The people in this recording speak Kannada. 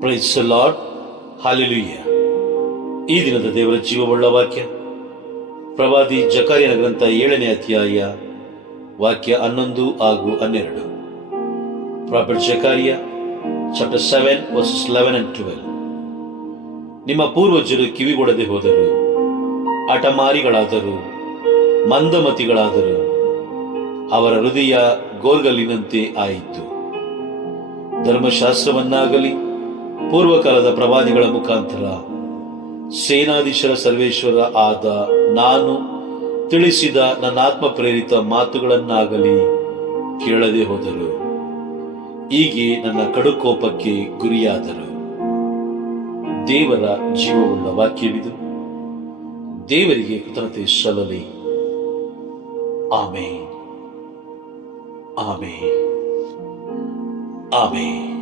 Price the lord. ಹಲ್ಲೆಲೂಯಾ. ಈ ದಿನದ ದೇವರ ಜೀವವುಳ್ಳ ವಾಕ್ಯ ಪ್ರವಾದಿ ಜಕರ್ಯನ ಗ್ರಂಥ 7ನೇ ಅಧ್ಯಾಯ ವಾಕ್ಯ 11 ಹಾಗೂ 12. Prophet Zechariah chapter 7 verses 11 and 12. ನಿಮ್ಮ ಪೂರ್ವಜರು ಕಿವಿಗೊಡದೆ ಹೋದರು, ಹಠಮಾರಿಗಳಾದರು, ಮಂದಮತಿಗಳಾದರು, ಅವರ ಹೃದಯ ಗೋರ್ಗಲ್ಲಿನಂತೆ ಆಯಿತು. ಧರ್ಮಶಾಸ್ತ್ರವನ್ನಾಗಲಿ ಪೂರ್ವಕಾಲದ ಪ್ರವಾದಿಗಳ ಮುಖಾಂತರ ಸೇನಾಧೀಶರ ಸರ್ವೇಶ್ವರ ಆದ ನಾನು ತಿಳಿಸಿದ ನನ್ನ ಆತ್ಮ ಪ್ರೇರಿತ ಮಾತುಗಳನ್ನಾಗಲಿ ಕೇಳದೆ ಹೋದರು. ಹೀಗೆ ನನ್ನ ಕಡುಕೋಪಕ್ಕೆ ಗುರಿಯಾದರು. ದೇವರ ಜೀವವುಳ್ಳ ವಾಕ್ಯವಿದು. ದೇವರಿಗೆ ಕೃತಜ್ಞತೆ ಸಲ್ಲಲಿ. Amen, amen, amen.